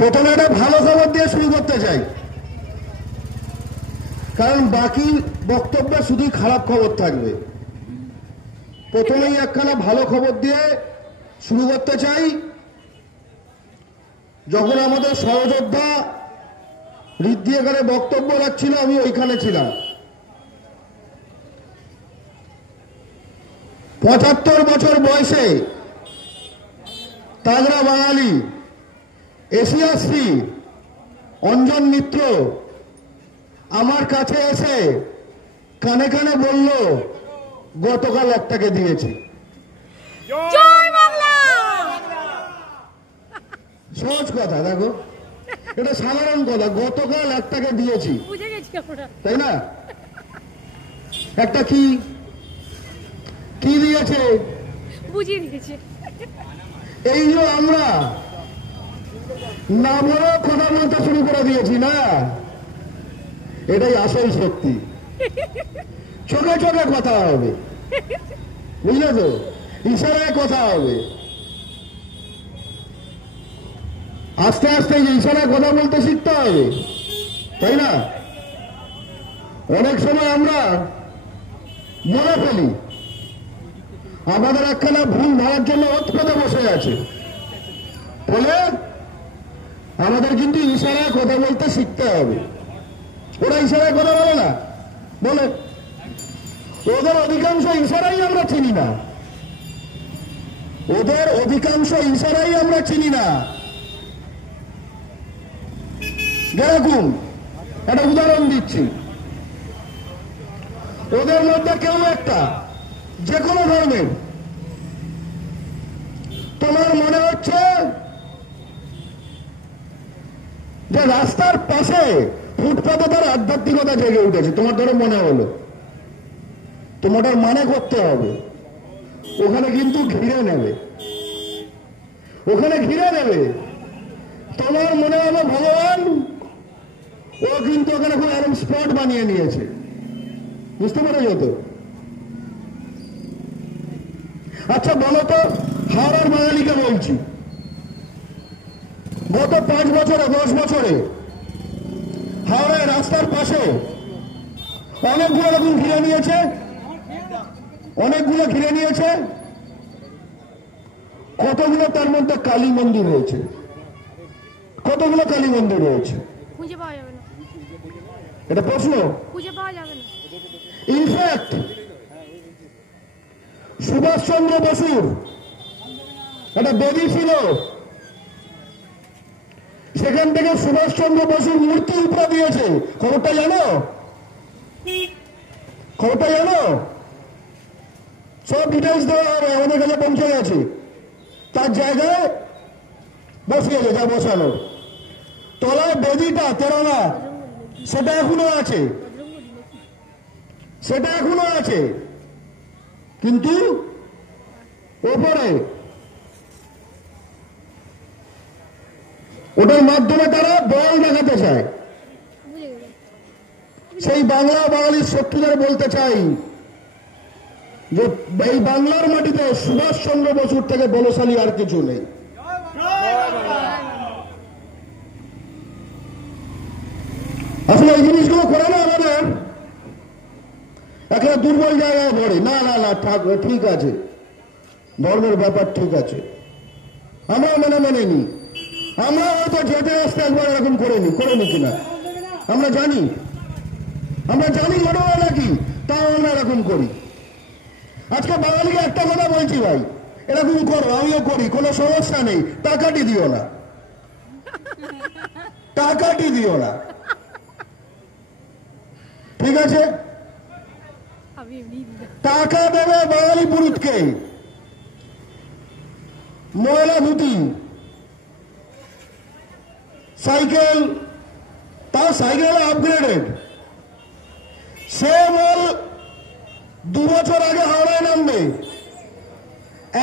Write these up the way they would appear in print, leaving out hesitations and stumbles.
প্রথমে একটা ভালো খবর দিয়ে শুরু করতে চাই, কারণ বাকি বক্তব্যে শুধুই খারাপ খবর থাকবে। প্রথমেই একখানা ভালো খবর দিয়ে শুরু করতে চাই। যখন আমাদের সহযোদ্ধা ঋদ্ধি এখানে বক্তব্য রাখছিল, আমি ওইখানে ছিলাম। ৭৫ বছর বয়সে তাগড়া বাঙালি এশিয়াশ্রী অঞ্জন মিত্র আমার কাছে এসে কানে কানে বলল, গতকাল একটাকে দিয়েছি। সহজ কথা, দেখো এটা সাধারণ কথা, গতকাল একটাকে দিয়েছি, তাই না? একটা কি কি দিয়েছে বুঝিয়ে দিয়েছে। এই যে আমরা না বলে কথা বলতে শুরু করে দিয়েছি না, এটাই আসল শক্তি। চোখে চোখে কথা হবে, বুঝলে তো? ইশারায় কথা হবে। আস্তে আস্তে ইশারায় কথা বলতে শিখতে হবে, তাই না? অনেক সময় আমরা মনে ফেলি, আমাদের একখানা ভুল ধরার জন্য ওতপেতে বসে আছে বলে আমাদের কিন্তু ইশারায় কথা বলতে শিখতে হবে। ওরা ইশারায় কথা বলে না, বলে ওদের অধিকাংশ ইশারাই আমরা চিনি না, ওদের অধিকাংশ ইশারাই আমরা চিনি না। যেরকম একটা উদাহরণ দিচ্ছি, ওদের মধ্যে কেউ একটা যে কোনো ধর্মের, তোমার মনে হচ্ছে যে রাস্তার পাশে ফুটপাতে তার আধ্যাত্মিকতা জেগে উঠেছে, তোমার ধরে মনে হলো, তোমার মানে করতে হবে, ওখানে কিন্তু ঘিরে নেবে, ওখানে ঘিরে নেবে। তোমার মনে হবে ভগবান, ও কিন্তু ওখানে খুব এরকম স্পট বানিয়ে নিয়েছে, বুঝতে পেরেছো তো? আচ্ছা বলো তো, হাওড়ার বাঙালিকে বলছি, গত 5 বছরে 10 বছরে হাওড়ায় রাস্তার পাশে অনেকগুলো এরকম ঘিরে নিয়েছে, অনেকগুলো ঘিরে নিয়েছে। কতগুলো তার মধ্যে কালী মন্দির রয়েছে, কতগুলো কালী মন্দির রয়েছে, খুঁজে পাওয়া যাবে না। এটা প্রশ্ন, খুঁজে পাওয়া যাবে না। ইনফ্যাক্ট সুভাষচন্দ্র বসুর একটা বেদি ছিল, সেখান থেকে সুভাষচন্দ্র বসুর মূর্তি উপরে দিয়েছে। খবরটা জানো? খবরটা জানো? সব ডিটেলস দেওয়া হবে, আমাদের কাছে পৌঁছে গেছে। তার জায়গায় বসিয়েছে, যা বসানো, তলায় বেদিটা তেরোনা, সেটা এখনো আছে, সেটা এখনো আছে, কিন্তু ওপরে ওটার মাধ্যমে তারা বল দেখাতে চায়। সেই বাংলা বাঙালির শত্রুদের বলতে চাই যে এই বাংলার মাটিতে সুভাষচন্দ্র বসুর থেকে বলশালী আর কিছু নেই। আসলে এই জিনিসগুলো করে না আমাদের একটা দুর্বল জায়গায় পড়ে। না না না, ঠিক আছে, ধর্মের ব্যাপার ঠিক আছে, আমরা মেনে নিই। আমরা হয়তো যেতে আসতে একবার এরকম করেনি কিনা আমরা জানি, ঘটনা নাকি, তাও আমরা এরকম করি। আজকে বাঙালিকে একটা কথা বলছি, ভাই এরকম করো, আমিও করি, কোনো সমস্যা নেই, টাকাটি দিও না, টাকাটি দিও না, ঠিক আছে? টাকা দেবে বাঙালি পুরুষকে, ময়লা ধুতি, সাইকেল, তার সাইকেল আপগ্রেডেড। সে বল 2 বছর আগে হাওড়ায় নামবে,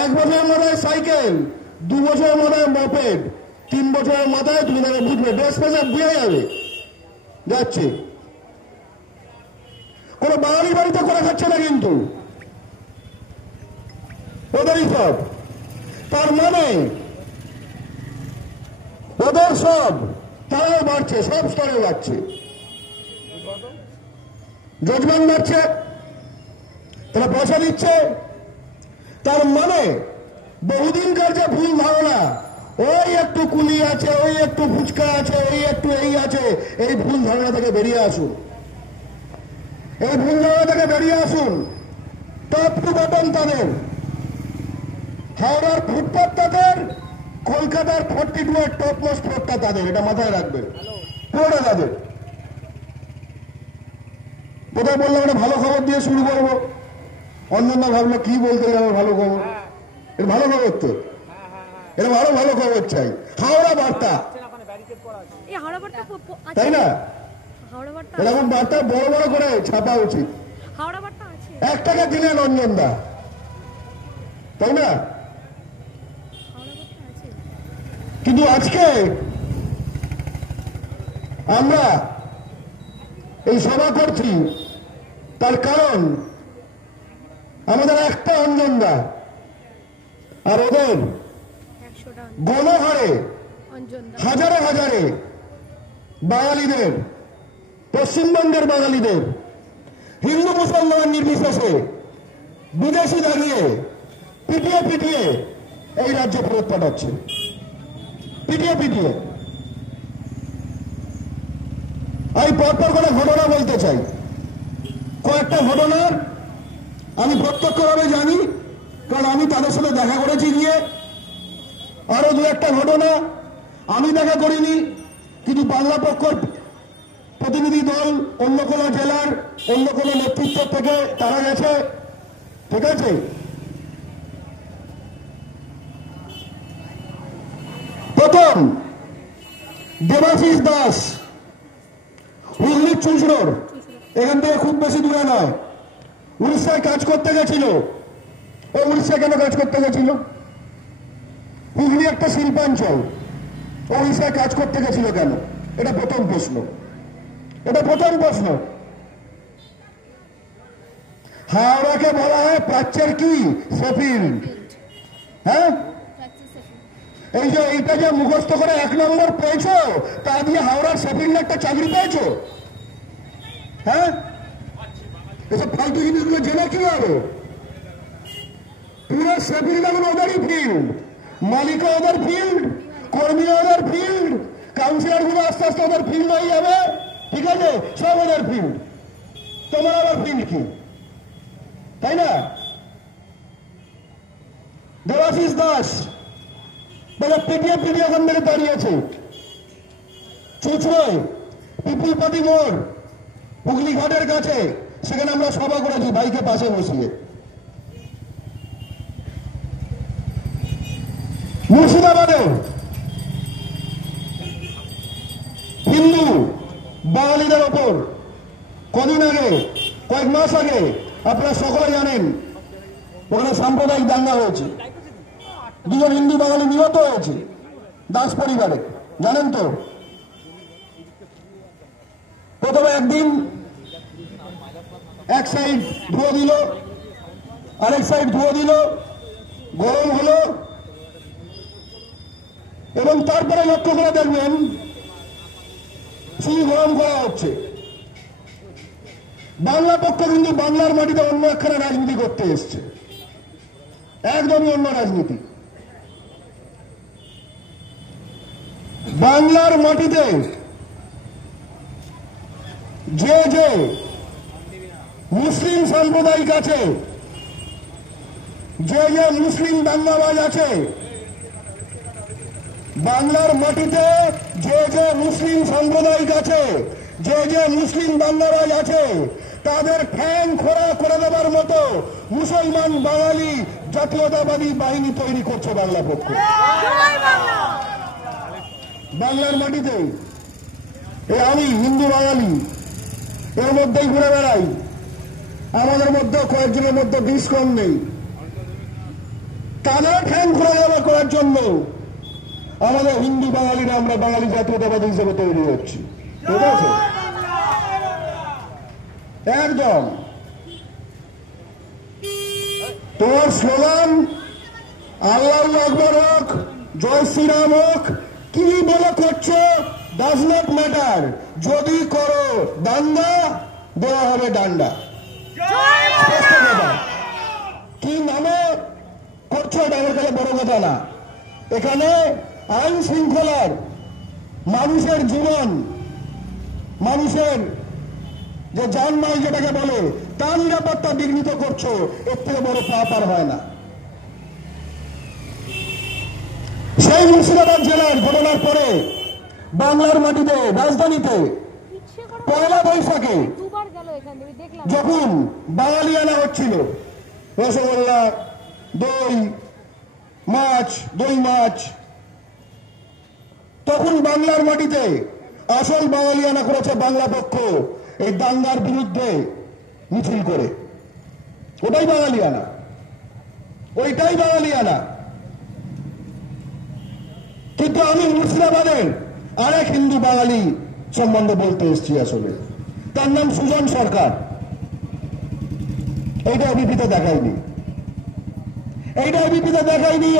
1 বছরের মাথায় সাইকেল, 2 বছরের মাথায় মপেড, 3 বছরের মাথায় তুমি তাকে বুঝবে, ড্রেস পেশাব বুঝে যাবে, যাচ্ছে। কোন বাঙালি বাড়িতে করে খাচ্ছে না কিন্তু, ওদেরই সব। তার মানে ওদের সব তারাও বাড়ছে, সব স্তরে বাড়ছে। জজমান বাড়ছে, তারা পয়সা দিচ্ছে। তার মানে বহুদিনকার যে ভুল ধারণা, ওই একটু কুলি আছে, ওই একটু ফুচকা আছে, ওই একটু এই আছে, এই ভুল ধারণা থেকে বেরিয়ে আসুন। এই ভুল ধারণা থেকে বেরিয়ে আসুন। টপ টু বটম তাদের, হাওড়ার ফুটপাথ তাদের, কলকাতার 42 এর টপ মোস্ট ফ্লোরটা তাদের, এটা মাথায় রাখবে। পুরোটা তাদের। কোথায় বললাম একটা ভালো খবর দিয়ে শুরু করবো, অন্যান্য ভাবলো কি বলতে যাবো ভালো খবর। এটা ভালো খবর তো, এটা আরো ভালো খবর চাই। হাওড়া বার্তা, এই হাওড়া বার্তা আছে, তাই না? হাওড়া বার্তা এরকম বার্তা বড় বড় করে ছাপা উচিত। হাওড়া বার্তা আছে, 1 টাকা দিলেন অঞ্জনদা, তাই না? হাওড়া বার্তা আছে। কিন্তু আজকে আমরা এই সভা করছি, তার কারণ আমাদের একটা অঞ্জনদা, আর ওদের 100টা গণহারে অঞ্জনদা, হাজারে হাজারে বাঙালিদের, পশ্চিমবঙ্গের বাঙালিদের, হিন্দু মুসলমান নির্বিশেষে বিদেশি দাঁড়িয়ে পিটিয়ে পিটিয়ে এই রাজ্যে ফেরত পাঠাচ্ছে, পিটিয়ে পিটিয়ে। আমি পরপর করে ঘটনা বলতে চাই। কয়েকটা ঘটনার আমি প্রত্যক্ষভাবে জানি, কারণ আমি তাদের সাথে দেখা করেছি গিয়ে। আরো 2-1টা ঘটনা আমি দেখা করিনি, কিন্তু বাংলা পক্ষের প্রতিনিধি দল অন্য কোনো জেলার অন্য কোনো নেতৃত্ব থেকে তারা গেছে, ঠিক আছে? প্রথম দেবাশিস দাস, হুগলির চুঁচড়োর, এখান থেকে খুব বেশি দূরে নয়, উড়িষ্যায় কাজ করতে গেছিল। ও উড়িষ্যা কেন কাজ করতে গেছিল? হুগলি একটা শিল্পাঞ্চল, ও উড়িষ্যায় কাজ করতে গেছিল কেন? এটা প্রথম প্রশ্ন, এটা প্রথম প্রশ্ন। হাওড়াকে বলা হয় প্রাচ্যের কি? শেফিল্ড। হ্যাঁ, এই যে এইটা যে মুখস্থ করে 1 নম্বর পেয়েছো, তা দিয়ে হাওড়ার শেফিল্ডে একটা চাকরি পেয়েছো? হ্যাঁ, এসব ফালতু জিনিসগুলো জেনে কি হবে? পুরো শেফিল্ড এখন ওদেরই ফিল্ড, মালিকও ওদের ফিল্ড, কর্মীরা ওদের ফিল্ড, কাউন্সিলর গুলো আস্তে আস্তে ওদের ফিল্ড হয়ে যাবে, ঠিক আছে? সব ওদের ফিল্ড, তোমার আবার ফিল্ড কি, তাই না? দেবাশিস দাস বলে পিটিয়ে পিটিয়ে ওখান থেকে দাঁড়িয়েছে চুঁচড়োয় পিপুলপাতি মোড়, হুগলি ঘাটের কাছে। সেখানে আমরা সভা করেছি বাইকে পাশে বসিয়ে। মুর্শিদাবাদে হিন্দু বাঙালিদের ওপর কদিন আগে, কয়েক মাস আগে, আপনারা সকলে জানেন, ওখানে সাম্প্রদায়িক দাঙ্গা হয়েছে, 2 জন হিন্দু বাঙালি নিহত হয়েছে দাস পরিবারে, জানেন তো? প্রথমে একদিন এক সাইড ধুয়ো দিল, আরেক সাইড ধুয়ো দিল, গরম হলো, এবং তারপরে লক্ষ্য করে দেখবেন শুধু গরম করা হচ্ছে। বাংলা পক্ষ কিন্তু বাংলার মাটিতে অন্য একখানা রাজনীতি করতে এসছে, একদমই অন্য রাজনীতি। বাংলার মাটিতে যে যে মুসলিম সাম্প্রদায়িক আছে, যে যে মুসলিম দাঙ্গাবাজ আছে, বাংলার মাটিতে যে যে মুসলিম সাম্প্রদায়িক আছে, যে যে মুসলিম দাঙ্গাবাজ আছে, তাদের ঠ্যাং খোড়া করে দেবার মতো মুসলমান বাঙালি জাতীয়তাবাদী বাহিনী তৈরি করছে বাংলা পক্ষ। বাংলার মাটিতে আমি হিন্দু বাঙালি এর মধ্যেই ঘুরে বেড়াই, আমাদের মধ্যে কয়েকজনের মধ্যে বিষ কম নেই। তাদের ঠ্যাং খোড়া করার জন্য আমাদের হিন্দু বাঙালিরা, আমরা বাঙালি জাতীয়তাবাদী হিসেবে তৈরি হচ্ছি, ঠিক আছে? একদম তোমার স্লোগান আল্লাহু আকবার হোক, জয় শ্রীরাম হোক, কি বলে করছো ডাজ নট ম্যাটার, যদি করো দাঙ্গা দেওয়া হবে ডান্ডা। স্পষ্ট কথা। কি নামে করছো এটা আমার কাছে বড় কথা না। এখানে আইন শৃঙ্খলার, মানুষের জীবন, মানুষের যে জানমাল যেটাকে বলে তার নিরাপত্তা বিঘ্নিত করছো, এর থেকে বড় পাপ আর হয় না। সেই মুর্শিদাবাদ জেলার ঘটনার পরে বাংলার মাটিতে, রাজধানীতে পয়লা বৈশাখে যখন বাঙালিয়ানা হচ্ছিল, রসগোল্লা, দই মাছ, তখন বাংলার মাটিতে আসল বাঙালিয়ানা করেছে বাংলা পক্ষ এই দাঙ্গার বিরুদ্ধে মিছিল করে। ওটাই বাঙালিয়ানা, ওইটাই বাঙালিয়ানা। কিন্তু আমি মুর্শিদাবাদের আরেক হিন্দু বাঙালি সম্বন্ধে বলতে এসেছি। আসলে তার নাম সুজন সরকার। এইটা এবিপিতে দেখায়নি,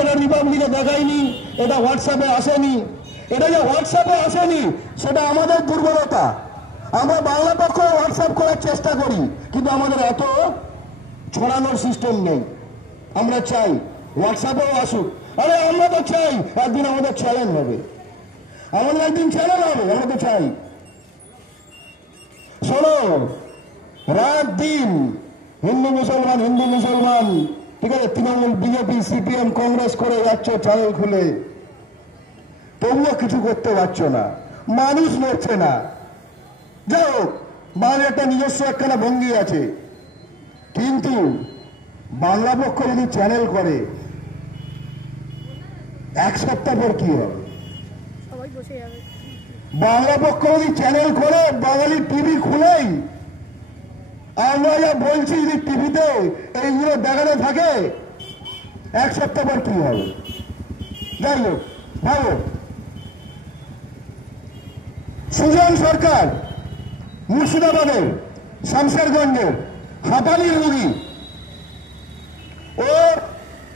এটা রিপাবলিকে দেখায়নি, এটা হোয়াটসঅ্যাপে আসেনি। এটা যে হোয়াটসঅ্যাপে আসেনি সেটা আমাদের দুর্বলতা। আমরা বাংলা পক্ষ হোয়াটসঅ্যাপ করার চেষ্টা করি, কিন্তু আমাদের এত ছড়ানোর সিস্টেম নেই। আমরা চাই হোয়াটসঅ্যাপেও আসুক। আরে আমরা তো চাই একদিন আমাদের চ্যানেল হবে, আমরা তো চাই। শোনো, রাত দিন হিন্দু মুসলমান, ঠিক আছে, তৃণমূল, বিজেপি, সিপিএম, কংগ্রেস করে যাচ্ছ চ্যানেল খুলে, তবুও কিছু করতে পারছো না, মানুষ মরছে না। যাই হোক, বাংলার একটা নিজস্ব একখানা ভঙ্গি আছে, কিন্তু বাংলা পক্ষ যদি চ্যানেল করে এক সপ্তাহ পর কি হবে? বাংলা পক্ষ যদি চ্যানেল করে, বাঙালি টিভি খুলেই আমরা যা বলছি যদি টিভিতে এইগুলো দেখাতে থাকে, এক সপ্তাহ পর কি হবে? যাই হোক, ভালো। সুজন সরকার মুর্শিদাবাদের শামশেরগঞ্জের হাঁপানির রোগী। ও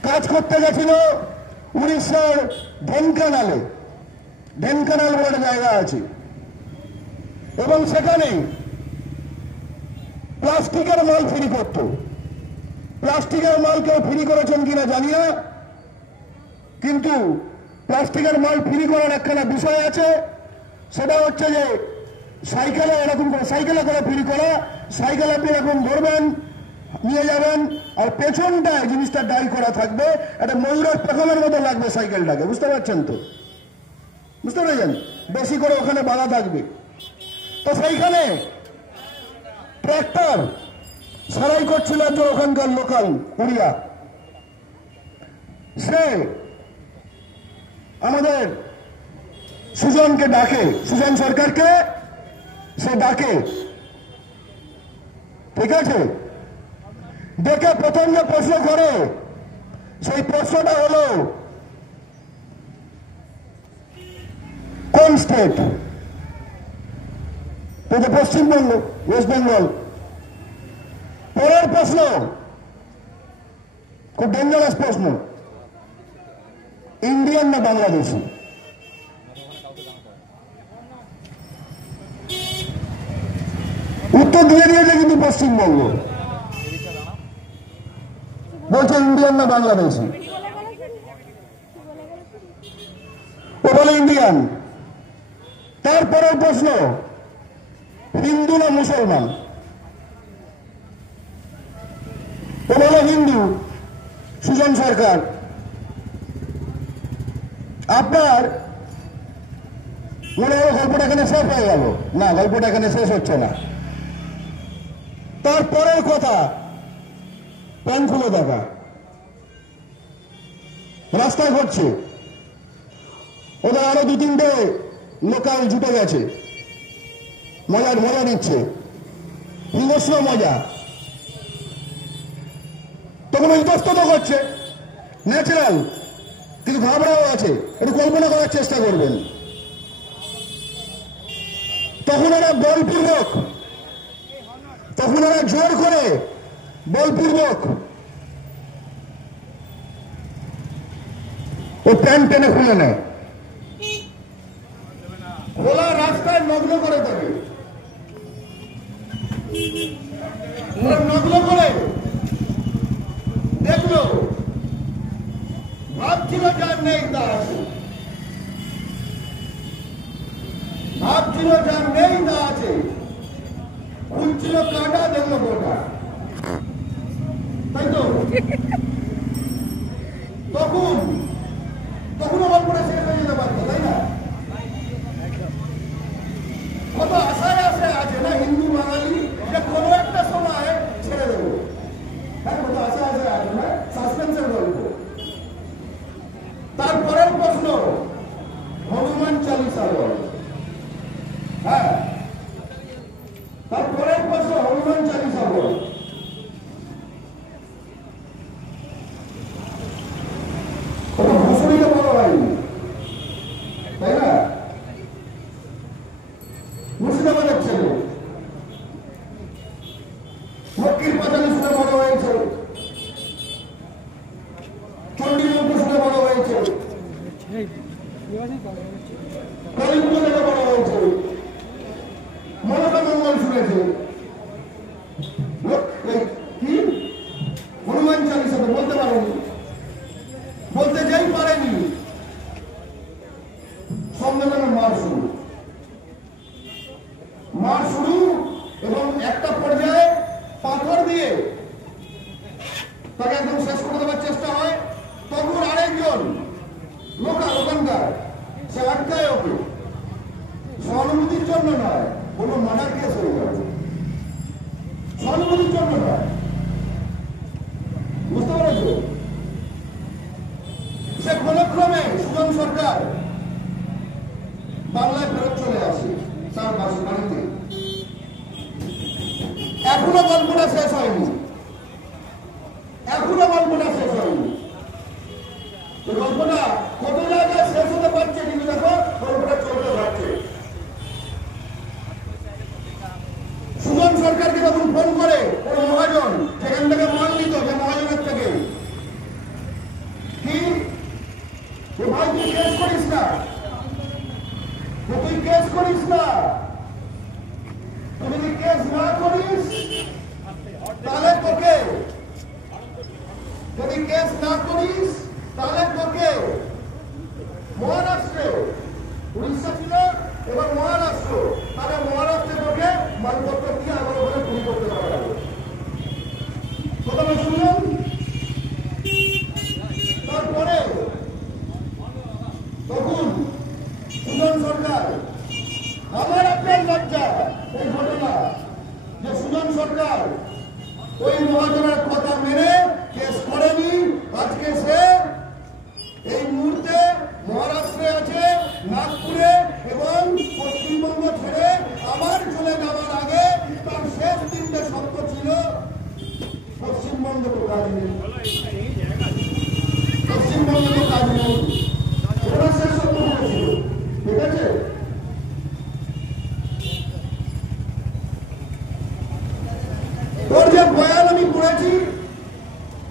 কাজ করতে গেছিল উড়িষ্যার ঢেনকানাল বলে জায়গা আছে, এবং সেখানে প্লাস্টিকের মাল ফ্রি করত। প্লাস্টিকের মাল কেউ ফ্রি করেছেন কিনা জানি না, কিন্তু প্লাস্টিকের মাল ফ্রি করার একখানা বিষয় আছে। সেটা হচ্ছে যে সাইকেলে এরকম করে, সাইকেলে করে ফ্রি করা, সাইকেল আপনি এরকম ধরবেন, নিয়ে যাবেন, আর পেছনটায় জিনিসটা ডাই করা থাকবে, একটা ময়ূরের পেখমের মতো লাগবে সাইকেলটাকে। বুঝতে পারছেন তো? বুঝতে পেরেছেন? বেশি করে ওখানে বাধা থাকবে। তো সেইখানে ট্রাক্টর সারাই করছিল একজন ওখানকার লোকাল উড়িয়া। সে আমাদের সুজনকে ডাকে, সুজন সরকারকে সে ডাকে, ঠিক আছে? ডেকে প্রথম যে প্রশ্ন করে, সেই প্রশ্নটা হলো কোন স্টেট? পশ্চিমবঙ্গ, ওয়েস্ট বেঙ্গল। পরের প্রশ্ন খুব ডেঞ্জারাস প্রশ্ন, ইন্ডিয়ান না বাংলাদেশি? উত্তর দিয়ে দিয়েছে কিন্তু পশ্চিমবঙ্গ। বলছে ইন্ডিয়ান না বাংলাদেশি? ও বলে ইন্ডিয়ান। তারপরের প্রশ্ন, হিন্দু না মুসলমান? ও বলে হিন্দু। সুজন সরকার, আপনার মনে হলো গল্পটা এখানে শেষ হয়ে গেল? না, গল্পটা এখানে শেষ হচ্ছে না। তারপরের কথা, প্যান খুলে দেখা, রাস্তায় ঘটছে। ওদের আরো দু তিনটে লোকাল জুটে গেছে, মজা নিচ্ছে, হিংস্র মজা। তখন ইতস্তত করছে, ন্যাচারাল, কিন্তু ঘাবড়াও আছে। একটু কল্পনা করার চেষ্টা করবেন। তখন ওরা বলপূর্বক, জোর করে বলপূর্বক ও প্যান্ট টেনে খুলে নেয়। খোলা রাস্তায় নগ্ন করে দেবে, নগ্ন করে দেখলো, ভাবছিল যার নেই তা আছে, ভাবছিল যার নেই তা আছে, খুঁজছিল কাটা, দেখলো গোটা, তাই তো? তখনও গল্পটা শেষ হয়ে যেতে পারতো, তাই না? কত আশায় আশায় আছে না হিন্দু বাঙালি, যে কোনো একটা সময় ছেড়ে দেবো। হ্যাঁ, কত আশায় আশায় আছে না, সাসপেন্সের গল্প। তারপরের প্রশ্ন হনুমান চালিসা বল। হ্যাঁ, তারপরের প্রশ্ন হনুমান চালিসা বল। ঘুষুরিতে বড় হয়নি, তাই না? মুর্শিদাবাদের ছেলে, মক্কির পাঁচালি শুনে বড় হয়েছে, চণ্ডীমন্ত্র শুনে বড় হয়েছে, কালীপুজো থেকে বড় হয়েছে, মমতা মঙ্গল শুনেছে, কি হনুমান চালিসা তো বলতে পারেনি, বলতে যাই পারেনি, সম্মেলনে মার শুরু এবং একটা পর্যায়ে পাথর দিয়ে তাকে একদম শেষ করে দেওয়ার চেষ্টা হয়। তখন আরেকজন ওখানকার সে আটকায় ওকে, সহানুভূতির জন্য নয়, কোনো মার্ডার কেস হয়ে যাবে, সহানুভূতির জন্য নয়, বুঝতে পেরেছ? সে কোনক্রমে সুজন সরকার বাংলায় ফেরত চলে আসে তার বাড়িতে। এখনো গল্পটা শেষ হয়নি, এখনো গল্পটা শেষ হয়নি। গল্পটা কত জায়গায় শেষ হতে পারছে কিন্তু দেখো গল্পটা চলতে পারছে। সুজন সরকারকে যখন ফোন করে কোনো মহাজন সেখান থেকে মাল নিত, যে মহাজনের থেকে, কি ভাই তুই কেস করিস না, তুই কেস করিস না, তুই যদি কেস না করিস তাহলে তোকে, যদি কেস না করিস তাহলে তোকে মহারাষ্ট্রে, উড়িষ্যা ছিল এবার মহারাষ্ট্র, তাহলে মহারাষ্ট্রে তোকে মালপত্র দিয়ে আবার ওখানে গুলি করতে পারা যাবে। প্রথমে শুনুন, তারপরে তখন সুজন সরকার, আমার আপনার লজ্জা এই ঘটনা যে সুজন সরকার ওই মহাজনের কথা মেনে কেস করেনি। আজকে সে এই মুহূর্তে মহারাষ্ট্রে আছে, নাগপুরে, এবং পশ্চিমবঙ্গ ছেড়ে আবার চলে যাওয়ার আগে তার শেষ তিনটে শব্দ ছিল পশ্চিমবঙ্গে তো কাজ নেই, পশ্চিমবঙ্গে তো কাজ নেই, ওরা শেষ শব্দ বলেছিল। ঠিক আছে, ওর যে বয়ান আমি পড়েছি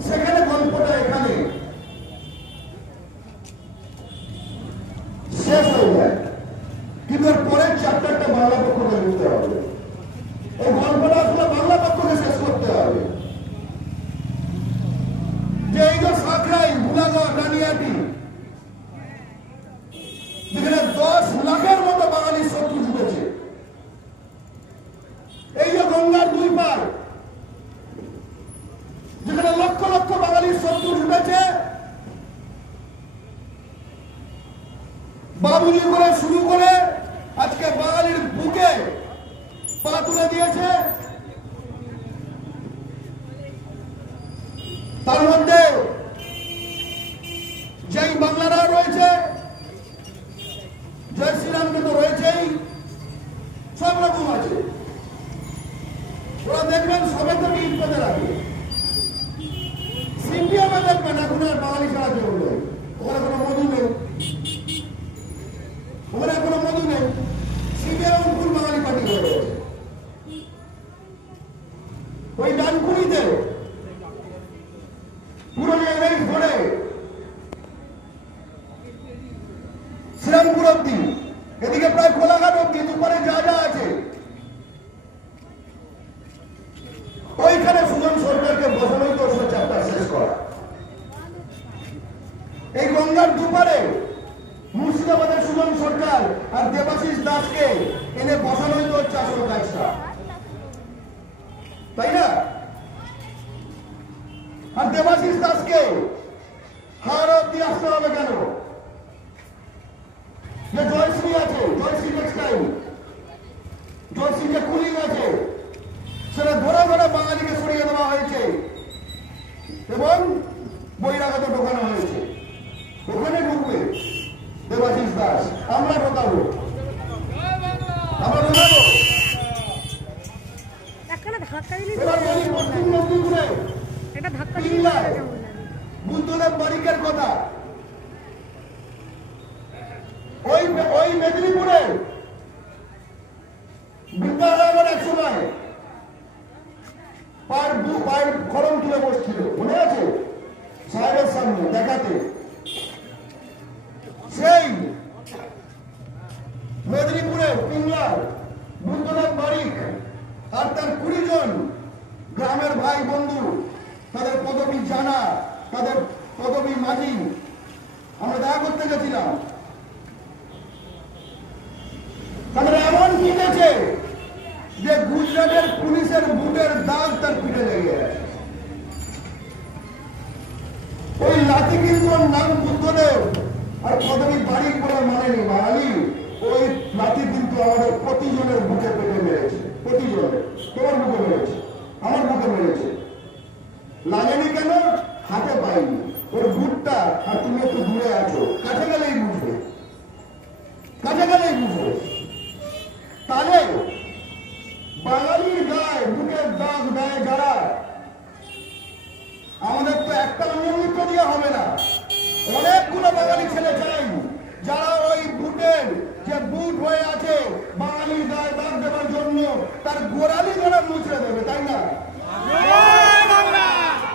সেখানে গল্পটা এখানে শেষ হয়ে যায়, কিন্তু এর পরের চ্যাপ্টারটা বাংলা পক্ষকে লিখতে হবে। এই গল্পটা আসলে বাংলা পক্ষকে শেষ করতে হবে। যে এই যে সাঁকরাই, ভুলাগড়, রানিয়াটি, যেখানে 10 লাখের মতো বাঙালির শত্রু জুটেছে, এই যে গঙ্গার দুই পার যেখানে লক্ষ লক্ষ বাঙালির শত্রু জুটেছে, বাবুলি করে শুরু করে আজকে বাঙালির বুকে পা তুলে দিয়েছে। তার মধ্যে যেই বাংলারা রয়েছে, জয় শ্রীরামকে তো রয়েছেই, সব রকম আছে। ওরা দেখবেন সবে থেকে ইটপথে রাখবে, সিপিএমে দেখবেন এখন আর বাঙালি ছাড়া কেউ নেই, ওখানে কোনো মধু নেই, ওখানে কোনো মধু নেই, সিপিএম ফুল বাঙালি পার্টি হয়ে রয়েছে। ওই ডানকুনিতে পুরনো এনএইচ ধরে শ্রীরামপুর অব্দি এদিকে প্রায় কোলাঘাট অব্দি দুপারে যা যা আছে ওইখানে সুজন সরকারকে বসানোই তো চ্যাপ্টার শেষ করা। এই গঙ্গার দুপারে মুর্শিদাবাদের সুজন সরকার আর দেবাশিস দাসকে এনে বসানোই তো হচ্ছে আসল কাজটা, তাই না? আর দেবাশিস দাসকে হাওড়া অব্দি আসতে হবে কেন? যে জয়শ্রী আছে, জয়শ্রী টেক্সটাইল, জয়শ্রী যে কুলিং আছে, সেটা ধরে ধরে বাঙালিকে সরিয়ে দেওয়া হয়েছে এবং বহিরাগত ঢোকানো হয়েছে। ওখানে ঢুকবে দেবাশিস দাস, আমরা ঢোকাবো, আমরা ঢোকাবো। একখানা ধাক্কা দিলে এবার বলি পশ্চিম মেদিনীপুরে একটা ধাক্কা দিলে কেমন লাগে? বুদ্ধদেব বারিকের কথা। ওই মেদিনীপুরে বিদ্যালয়ের এক সময় পায়ের খড়ম তুলে বসছিল, মনে আছে? সাহেবের সামনে দেখাতে। সেই মেদিনীপুরে পিংলার বুদ্ধদেব বারিক আর তার 20 জন গ্রামের ভাই বন্ধু, তাদের পদবী জানা, তাদের পদবী মাঝি, আমরা দেখা করতে গেছিলাম। তাদের এমন পিটেছে যে গুজরাটের পুলিশের বুটের দাগ তার পিঠে লেগে গেছে। ওই লাঠি কিন্তু ওর নাম বুদ্ধদেব আর পদবী বারিক বলে মানেনি বাঙালি। ওই লাঠি কিন্তু আমাদের প্রতিজনের বুকে পেটে মেরেছে, প্রতিজনের। তোমার বুকে মেরেছে, আমার বুকে মেরেছে। লাগেনি কেন? হাতে পাইনি। ওর বুটটা, আর তুমি একটু দূরে আছো, কাছে গেলেই বুঝবে, কাছে গেলেই বুঝবে। তাহলে বাঙালির গায়ে বুকের দাগ দেয় যারা, আমাদের তো একটা মূল্য দিয়ে হবে না। অনেকগুলো বাঙালি ছেলে চাই যারা ওই বুটের যে বুট হয়ে আছে বাঙালির গায়ে দাগ দেওয়ার জন্য তার গোড়ালি যারা মুছড়ে দেবে, তাই না?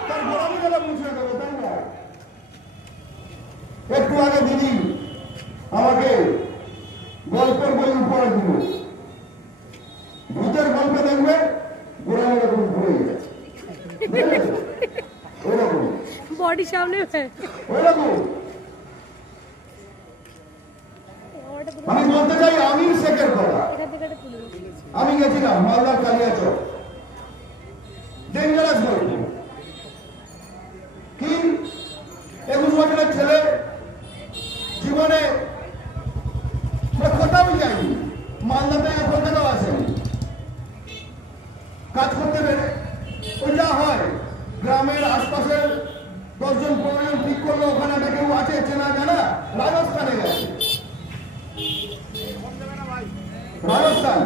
তার গোড়ালি যারা মুছড়ে দেবে, তাই না? একটু আগে দিদি আমাকে গল্পের বই উপহার দিল। ভূতের গল্পে দেখবে গোড়ালি এরকম ঘুরে গেছে, ওইরকম বডি সামনে ওইরকম। আমি বলতে চাই আমির শেখের কথা। আমি গেছিলাম মালদার কালিয়াচক, ডেঞ্জারাস গল্প। কি 21 বছরের ছেলে, জীবনে কোথাও যায়নি, মালদা থেকে কলকাতাও আসেনি, কাজ করতে পেরে ওই যা হয় গ্রামের আশপাশের 10 জন 15 জন ঠিক করলো ওখানে একটা কেউ আছে চেনা জানা, রাজস্থানে গেছে। রাজস্থান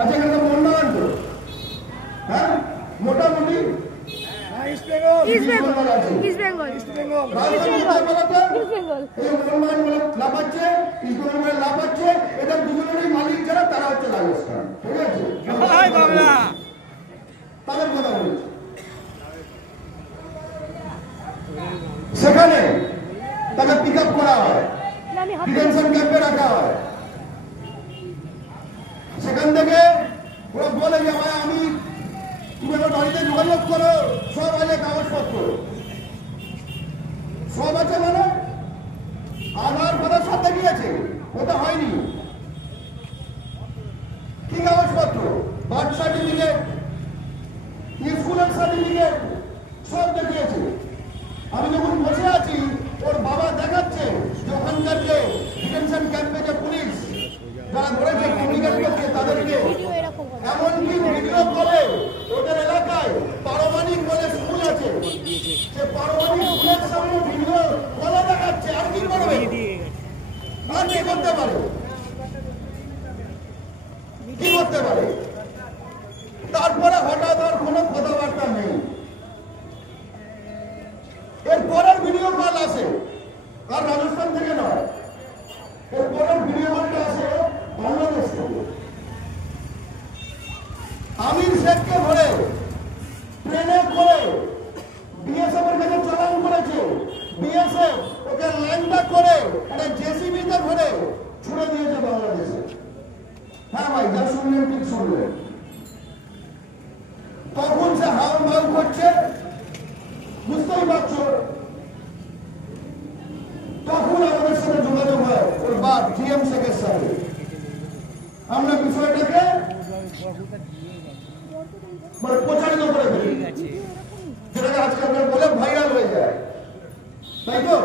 আচ্ছা, এখানে বন্যা তো, হ্যাঁ, মোটামুটি ইস্ট বেঙ্গল লাফাচ্ছে, ইস্ট বেঙ্গল লাফাচ্ছে। এটা দুজনেরই মালিক যারা, তারা হচ্ছে রাজস্থান, ঠিক আছে? তাদের কথা বলছি। সেখানে তাকে পিক আপ করা হয়, ডিটেনশন ক্যাম্পে রাখা হয়। সেখান থেকে ওরা বলে যে ভাই আমি, তুমি আমার বাড়িতে যোগাযোগ করো, সব আছে কাগজপত্র, সব আছে মানে আধার ফাধার সাথে গিয়েছে, ওটা হয়নি। কি কাগজপত্র? বার্থ সার্টিফিকেট, স্কুলের সার্টিফিকেট, সব দেখিয়েছে। আমি যখন বসে আছি, ওর বাবা দেখাচ্ছে যে ওখানকার যে ডিটেনশন ক্যাম্পে যে পুলিশ যারা ধরেছে কমিউনিকেট করছে তাদেরকে, এমনকি ভিডিও কলে ওদের এলাকায় পারমাণিক বলে স্কুল আছে, সে পারমাণিক স্কুলের সামনে ভিডিও কলে দেখাচ্ছে। আর কি করবে? আর কি করতে পারে? কি করতে পারে? তারপরে হঠাৎ আর কোনো কথাবার্তা নেই। এর পরের ভিডিও কল আসে, আর রাজস্থান থেকে নয়, এর পরের ভিডিও কলটা আসে বাংলাদেশ থেকে। আমির শেখকে ধরে ট্রেনে করে বিএসএফ এর কাছে চালান করেছে। বিএসএফ ওকে ল্যান্ডা করে একটা জেসিবিতে ধরে ছুড়ে কার জিএম শেখের সাথে। আমরা বিষয়টাকে মানে প্রচারিত করে ফেলি, যেটাকে আজকালকার বলে ভাইরাল হয়ে যায়, তাই তো?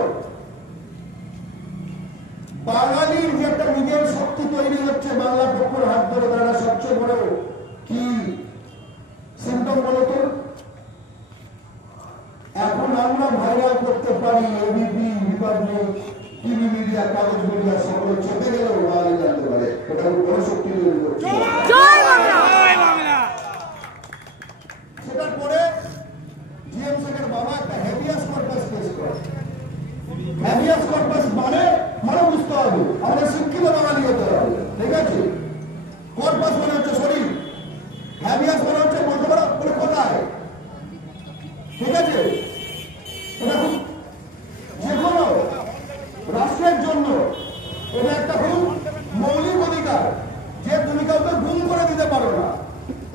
বাঙালির যে একটা নিজের শক্তি তৈরি হচ্ছে বাংলা পক্ষের হাত ধরে, তারা সবচেয়ে বড় কি সিম্পটম বলতো? এখন আমরা ভাইরাল করতে পারি এবিপি, রিপাবলিক, টিভি মিডিয়া, কাগজ মিডিয়া সকলে চেপে গেলেও বাঙালি জানতে পারে। এটা বড় শক্তি তৈরি করছে। সেটার পরে জিএম শেখের বাবা একটা হ্যাভিয়াস কর্পাস কেস করে। হ্যাভিয়াস কর্পাস মানে বুঝতে হবে, আমাদের শিক্ষিত বাঙালি হতে হবে, ঠিক আছে? কর্পাস মানে হচ্ছে শরীর, হ্যাভিয়াস মানে হচ্ছে বলতে পারো কোথায়, ঠিক আছে? এটা খুব যে কোনো রাষ্ট্রের জন্য এটা একটা খুব মৌলিক অধিকার, যে তুমি কাউকে গুম করে দিতে পারো না।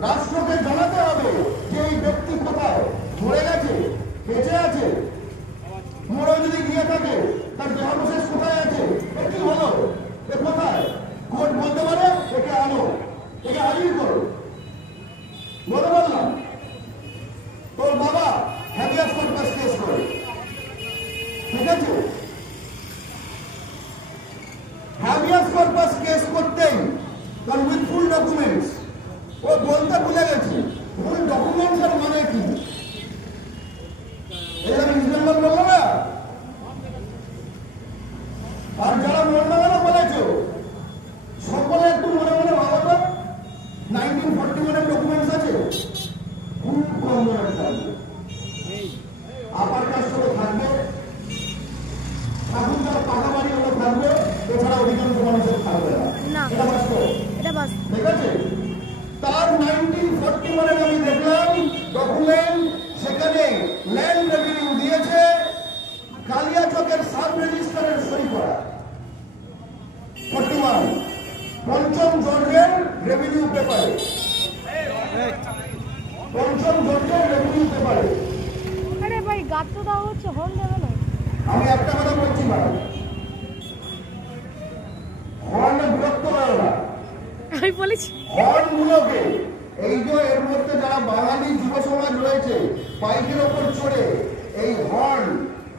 রাষ্ট্রকে জানাতে হবে যে এই ব্যক্তি কোথায়, মরে গেছে, বেঁচে আছে, মরে যদি গিয়ে থাকে তার দেহাবশেষ কোথায় আছে, কি হলো, এ কোথায়, কোর্ট বলতে পারে একে আনো, একে হাজির করো। বলে বললাম তোর বাবা হ্যাভিয়াস কর্পাস কেস করে, ঠিক আছে? হ্যাভিয়াস কর্পাস কেস করতেই কারণ উইথ ফুল ডকুমেন্টস, ও বলতে ভুলে গেছি ফুল ডকুমেন্টস এর মানে কি। এই আমি ইস্ট বেঙ্গল বললো না, আর যারা মোহনবাগানও বলেছ সকলে একটু মনে মনে ভাবো তো 1941 এর ডকুমেন্টস আছে, খুব কম মনে থাকবে, আপার কাস্টও থাকবে, ঠাকুরদার পাকা বাড়িগুলো থাকবে, এছাড়া অধিকাংশ মানুষের থাকবে না। এটা বাস্তব, ঠিক আছে? তার 1941 আমি দেখলাম ডকুমেন্ট, সেখানে ল্যান্ড রেভিনিউ দিয়েছে কালিয়াচকের সাব রেজিস্ট্রারের সই করা 41 পঞ্চম জর্জের রেভিনিউ পেপারে, পঞ্চম জর্জের রেভিনিউ পেপারে। আরে ভাই গাছ তো দাও হচ্ছে, হর্ন দেবে না। আমি একটা কথা বলছি ভাই, হর্নে বিরক্ত হয় না, আমি বলেছি হর্নগুলোকে এই যে এর মধ্যে যারা বাঙালি যুব সমাজ রয়েছে বাইকের ওপর চড়ে এই হর্ন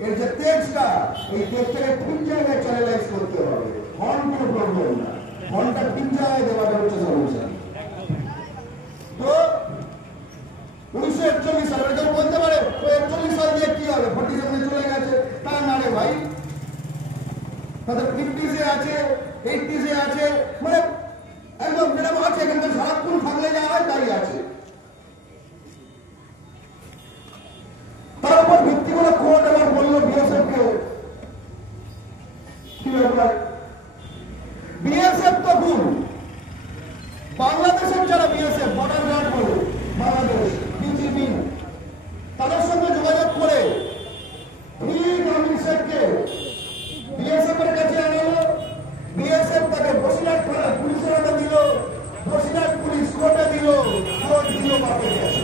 এর যে তেজটা, এই তেজটাকে ঠিক জায়গায় চ্যানেলাইজ করতে হবে। হর্ন কোনো প্রবলেম না, হর্নটা ঠিক জায়গায় দেওয়াটা হচ্ছে সমস্যা। তো 1941 সালে কেউ বলতে পারে 41 সাল দিয়ে কি হবে, 47 চলে গেছে, তা না রে ভাই, তাদের 50s আছে, 80s আছে, মানে একদম যেরকম আছে এখানকার সারাক্ষণ থাকলে যা হয় তাই আছে। তার উপর ভিত্তি করে কোর্ট এবার বললো বিএসএফ কে, কি ব্যাপার, বিএসএফ তো ভুল, বাংলাদেশের যারা বিএসএফ বর্ডার গার্ড বলে বাংলাদেশ বিজিবি, তাদের সঙ্গে যোগাযোগ করে ঠিক আমির শেখকে বিএসএফ এর কাছে আনালো, বিএসএফ তাকে বসিরহাট পুলিশের হাতে দিল, বসিরহাট পুলিশ কোর্টে দিল, কোর্ট দিল বাপের কাছে।